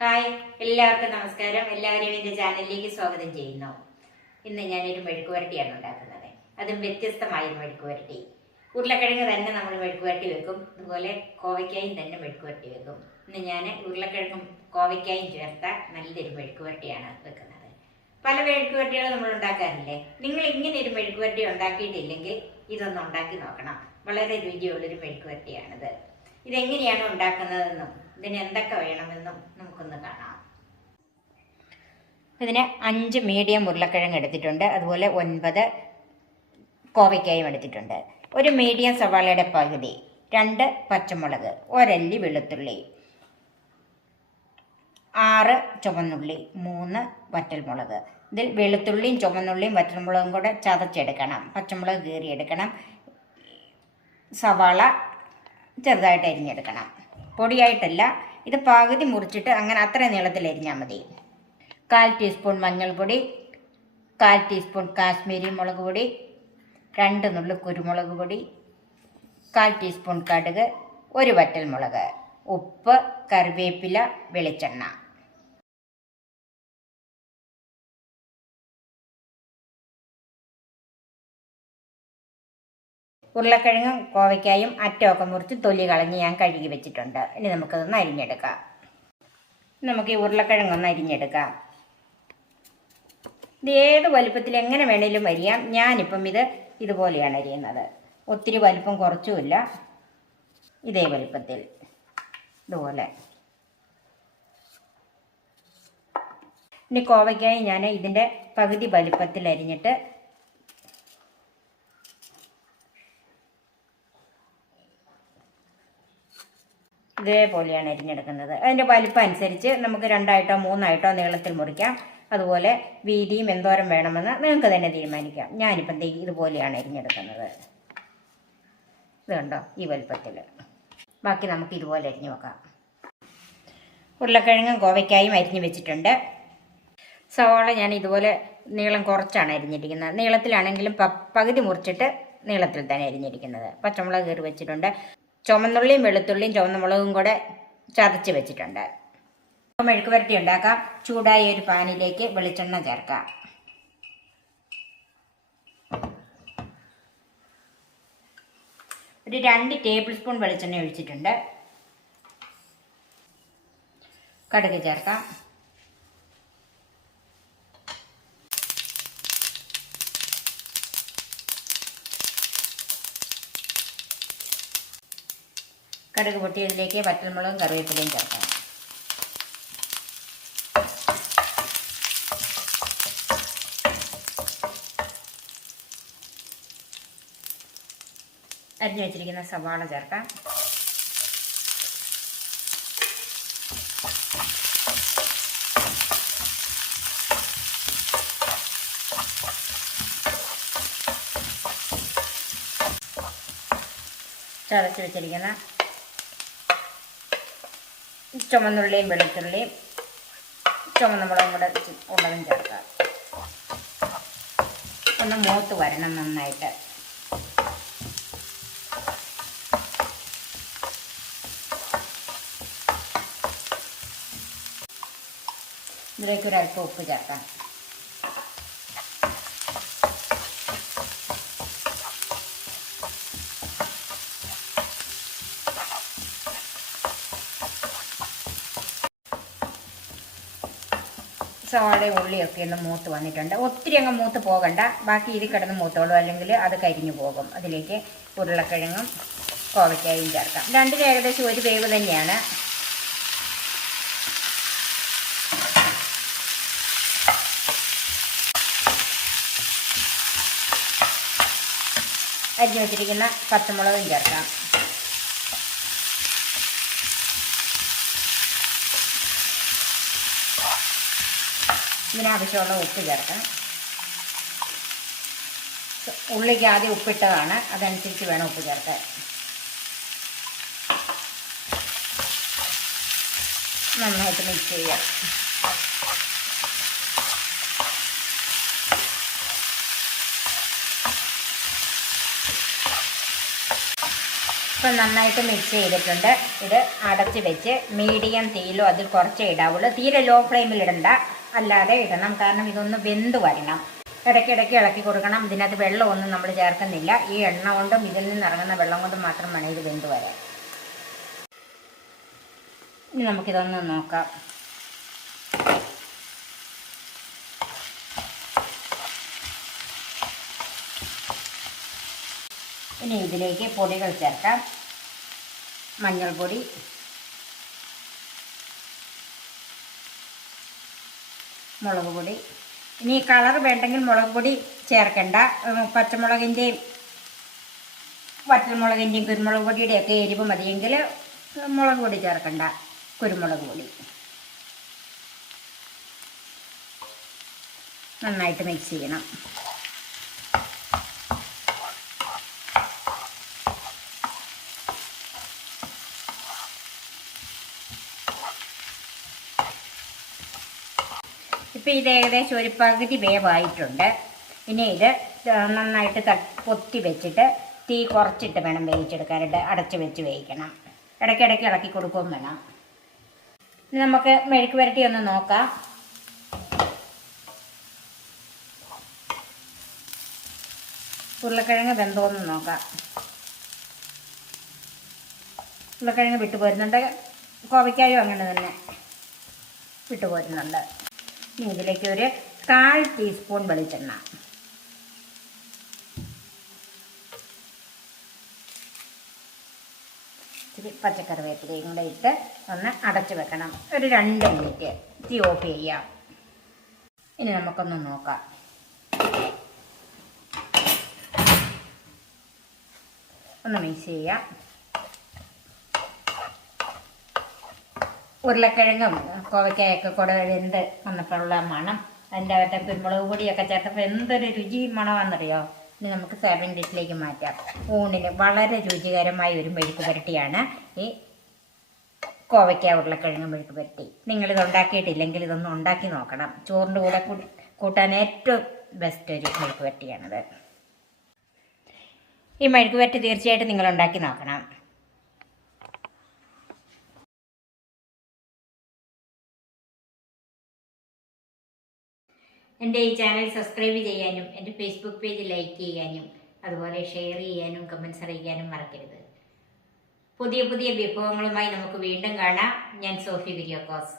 Hi, എല്ലാവർക്കും നമസ്കാരം. എല്ലാവരെയും എൻ്റെ ചാനലിലേക്ക് സ്വാഗതം ചെയ്യുന്നു. ഇന്ന് ഞാനൊരു മെഴുക്ക് വരട്ടിയാണ് ഉണ്ടാക്കുന്നത്. അതും വ്യത്യസ്തമായൊരു മെഴുക്ക് വരട്ടി. ഉരുളക്കിഴങ്ങ് തന്നെ നമ്മൾ മെഴുക്ക് വരട്ടി വെക്കും, അതുപോലെ കോവയ്ക്കായും തന്നെ മെഴുക്ക് വരട്ടി വെക്കും. ഇന്ന് ഞാൻ ഉരുളക്കിഴങ്ങും കോവയ്ക്കായും ചേർത്ത നല്ലൊരു മെഴുക്ക് വരട്ടിയാണ് വെക്കുന്നത്. പല മെഴുക്ക് വരട്ടികളും നമ്മൾ ഉണ്ടാക്കാറില്ലേ? നിങ്ങൾ ഇങ്ങനെ ഒരു മെഴുക്ക് വരട്ടി ഉണ്ടാക്കിയിട്ടില്ലെങ്കിൽ ഇതൊന്ന് ഉണ്ടാക്കി നോക്കണം. വളരെ രുചിയുള്ളൊരു മെഴുക്ക് വരട്ടിയാണിത്. ഇതെങ്ങനെയാണ് ഉണ്ടാക്കുന്നതെന്നും ഇതിന് എന്തൊക്കെ വേണമെന്നും നമുക്കൊന്ന് കാണാം. ഇതിന് 5 മീഡിയം ഉരുളക്കിഴങ്ങ് എടുത്തിട്ടുണ്ട്, അതുപോലെ 9 കോവയ്ക്കായും എടുത്തിട്ടുണ്ട്. ഒരു മീഡിയം സവാളയുടെ പകുതി, 2 പച്ചമുളക്, ഒരല്ലി വെളുത്തുള്ളി, 6 ചുവന്നുള്ളി, 3 വറ്റൽമുളക്. ഇതിൽ വെളുത്തുള്ളിയും ചുവന്നുള്ളിയും വറ്റൽമുളകും കൂടെ ചതച്ചെടുക്കണം. പച്ചമുളക് കീറിയെടുക്കണം. സവാള ചെറുതായിട്ട് അരിഞ്ഞെടുക്കണം, പൊടിയായിട്ടല്ല. ഇത് പകുതി മുറിച്ചിട്ട് അങ്ങനെ അത്ര നീളത്തിൽ അരിഞ്ഞാൽ മതി. 1/4 ടീസ്പൂൺ മഞ്ഞൾപ്പൊടി, 1/4 ടീസ്പൂൺ കാശ്മീരി മുളക് പൊടി, 2 നുള്ളി കുരുമുളക് പൊടി, 1/4 ടീസ്പൂൺ കടുക്, 1 വറ്റൽമുളക്, ഉപ്പ്, കറിവേപ്പില, വെളിച്ചെണ്ണ. ഉരുളക്കിഴങ്ങും കോവയ്ക്കായും അറ്റമൊക്കെ മുറിച്ച് തൊലി കളഞ്ഞ് ഞാൻ കഴുകി വെച്ചിട്ടുണ്ട്. ഇനി നമുക്കതൊന്ന് അരിഞ്ഞെടുക്കാം. നമുക്ക് ഈ ഉരുളക്കിഴങ്ങൊന്ന് അരിഞ്ഞെടുക്കാം. ഇത് ഏത് വലുപ്പത്തിൽ എങ്ങനെ വേണേലും അരിയാം. ഞാനിപ്പം ഇതുപോലെയാണ് അരിയുന്നത്. ഒത്തിരി വലുപ്പം കുറച്ചുമില്ല, ഇതേ വലുപ്പത്തിൽ ഇതുപോലെ. ഇനി കോവയ്ക്കായി ഞാൻ ഇതിൻ്റെ പകുതി വലുപ്പത്തിൽ അരിഞ്ഞിട്ട് ഇതേപോലെയാണ് അരിഞ്ഞെടുക്കുന്നത്. അതിൻ്റെ വലിപ്പം അനുസരിച്ച് നമുക്ക് 2ആയിട്ടോ 3ആയിട്ടോ നീളത്തിൽ മുറിക്കാം. അതുപോലെ വീതിയും എന്തോരം വേണമെന്ന് നിങ്ങൾക്ക് തന്നെ തീരുമാനിക്കാം. ഞാനിപ്പം ഇതുപോലെയാണ് അരിഞ്ഞെടുക്കുന്നത്. ഇത് കണ്ടോ, ഈ വലുപ്പത്തിൽ. ബാക്കി നമുക്ക് ഇതുപോലെ അരിഞ്ഞു വെക്കാം. ഉരുളക്കിഴങ്ങും കോവയ്ക്കായും അരിഞ്ഞു വെച്ചിട്ടുണ്ട്. സവാള ഞാൻ ഇതുപോലെ നീളം കുറച്ചാണ് അരിഞ്ഞിരിക്കുന്നത്. നീളത്തിലാണെങ്കിലും പകുതി മുറിച്ചിട്ട് നീളത്തിൽ തന്നെ അരിഞ്ഞിരിക്കുന്നത്. പച്ചമുളക് കീറി വെച്ചിട്ടുണ്ട്. ചുവന്നുള്ളിയും വെളുത്തുള്ളിയും ചുവന്ന മുളകും കൂടെ ചതച്ച് വെച്ചിട്ടുണ്ട്. മെഴുക്ക് വരട്ടി ഉണ്ടാക്കാം. ചൂടായ ഒരു പാനിലേക്ക് വെളിച്ചെണ്ണ ചേർക്കാം. ഒരു 2 ടേബിൾ സ്പൂൺ വെളിച്ചെണ്ണ ഒഴിച്ചിട്ടുണ്ട്. കടുക് ചേർക്കാം. കടുക് പൊട്ടിയതിലേക്ക് വറ്റൽമുളകും കറിവേപ്പിലയും ചേർക്കാം. അരിഞ്ഞു വെച്ചിരിക്കുന്ന സവാള ചേർക്കാം. ചതച്ച് വെച്ചിരിക്കുന്ന ചുവന്നുള്ളിയും വെളുത്തുള്ളിയും ചുവന്ന മുളകും കൂടെ ഉള്ളതും ചേർക്കാം. ഒന്ന് മൂത്ത് വരണം നന്നായിട്ട്. ഇതിലേക്ക് ഒരല്പം ഉപ്പ് ചേർക്കാം. സവാളയും ഉള്ളിയൊക്കെ ഒന്ന് മൂത്ത് വന്നിട്ടുണ്ട്. ഒത്തിരി അങ്ങ് മൂത്ത് പോകണ്ട, ബാക്കി ഇതിൽ കിടന്ന് മൂത്തോളൂ, അല്ലെങ്കിൽ അത് കരിഞ്ഞു പോകും. അതിലേക്ക് ഉരുളക്കിഴങ്ങും കോവയ്ക്കായും ചേർക്കാം. രണ്ടിനും ഏകദേശം ഒരു വേവ് തന്നെയാണ്. അരിഞ്ഞു വെച്ചിരിക്കുന്ന പച്ചമുളകും ചേർക്കാം. ഇതിനാവശ്യമുള്ള ഉപ്പ് ചേർക്കാം. ഉള്ളിക്ക് ആദ്യം ഉപ്പിട്ടതാണ്, അതനുസരിച്ച് വേണം ഉപ്പ് ചേർക്കാൻ. നന്നായിട്ട് മിക്സ് ചെയ്യാം. ഇപ്പം നന്നായിട്ട് മിക്സ് ചെയ്തിട്ടുണ്ട്. ഇത് അടച്ച് വെച്ച് മീഡിയം തീയിലോ അതിൽ കുറച്ചേ ഇടാവുള്ളൂ. തീരെ ലോ ഫ്ലെയിമിൽ ഇടണ്ട, അല്ലാതെ ഇടണം. കാരണം ഇതൊന്ന് വെന്ത് വരണം. ഇടയ്ക്കിടയ്ക്ക് ഇളക്കി കൊടുക്കണം. ഇതിനകത്ത് വെള്ളമൊന്നും നമ്മൾ ചേർക്കുന്നില്ല. ഈ എണ്ണ കൊണ്ടും ഇതിൽ നിന്ന് ഇറങ്ങുന്ന വെള്ളം കൊണ്ടും മാത്രം വേണം ഇത് വെന്ത് വരാൻ. ഇനി നമുക്കിതൊന്ന് നോക്കാം. ഇനി ഇതിലേക്ക് പൊടികൾ ചേർക്കാം. മഞ്ഞൾപ്പൊടി, മുളക് പൊടി. ഇനി കളർ വേണ്ടെങ്കിൽ മുളക് പൊടി ചേർക്കണ്ട. പച്ചമുളകിൻ്റെയും വറ്റൽമുളകിൻ്റെയും കുരുമുളക് പൊടിയുടെയൊക്കെ എരിവ് മതിയെങ്കിൽ മുളക് പൊടി ചേർക്കണ്ട. കുരുമുളക് പൊടി നന്നായിട്ട് മിക്സ് ചെയ്യണം. ഇപ്പം ഇത് ഏകദേശം ഒരു പകുതി വേവായിട്ടുണ്ട്. ഇനി ഇത് നന്നായിട്ട് പൊത്തി വെച്ചിട്ട് തീ കുറച്ചിട്ട് വേണം വേവിച്ചെടുക്കാനായിട്ട്. അടച്ച് വെച്ച് വേവിക്കണം. ഇടയ്ക്കിടയ്ക്ക് ഇളക്കി കൊടുക്കുകയും വേണം. ഇനി നമുക്ക് മെഴുക്ക് പുരട്ടി ഒന്ന് നോക്കാം. ഉരുളക്കിഴങ്ങ് വെന്തോന്ന് നോക്കാം. ഉരുളക്കിഴങ്ങ് വിട്ടുപോരുന്നുണ്ട്. കോവയ്ക്കായും അങ്ങനെ തന്നെ വിട്ടുപോരുന്നുണ്ട്. ഇനി ഇതിലേക്ക് ഒരു 1/4 ടീസ്പൂൺ വെളിച്ചെണ്ണ, ഇച്ചിരി പച്ചക്കറിവേപ്പിലയും കൂടെ ഇട്ട് ഒന്ന് അടച്ചു വെക്കണം. ഒരു 2 മിനിറ്റ്. തീ ഓഫ് ചെയ്യാം. ഇനി നമുക്കൊന്ന് നോക്കാം. ഒന്ന് മിക്സ് ചെയ്യാം. ഉരുളക്കിഴങ്ങും കോവയ്ക്കായൊക്കെ കൂടെ വെന്ത് വന്നപ്പോഴുള്ള മണം, അതിൻ്റെ അകത്തെ കുരുമുളക് പൊടിയൊക്കെ ചേർത്തപ്പോൾ എന്തൊരു രുചി മണമാണെന്നറിയോ. ഇനി നമുക്ക് സെർവിങ് ഡിഷിലേക്ക് മാറ്റാം. ഊണിന് വളരെ രുചികരമായ ഒരു മെഴുക്ക് പുരട്ടിയാണ് ഈ കോവയ്ക്ക ഉരുളക്കിഴങ്ങ് മെഴുക്ക് പുരട്ടി. നിങ്ങളിത് ഉണ്ടാക്കിയിട്ടില്ലെങ്കിൽ ഇതൊന്ന് ഉണ്ടാക്കി നോക്കണം. ചോറിൻ്റെ കൂടെ കൂട്ടാൻ ഏറ്റവും ബെസ്റ്റ് ഒരു മെഴുക്ക് പുരട്ടിയാണിത്. ഈ മെഴുക്ക് പുരട്ടി തീർച്ചയായിട്ടും നിങ്ങൾ ഉണ്ടാക്കി നോക്കണം. എൻ്റെ ഈ ചാനൽ സബ്സ്ക്രൈബ് ചെയ്യാനും എൻ്റെ ഫേസ്ബുക്ക് പേജ് ലൈക്ക് ചെയ്യാനും അതുപോലെ ഷെയർ ചെയ്യാനും കമൻറ്റ്സ് അറിയിക്കാനും മറക്കരുത്. പുതിയ പുതിയ വിഭവങ്ങളുമായി നമുക്ക് വീണ്ടും കാണാം. ഞാൻ സോഫി കുര്യാക്കോസ്.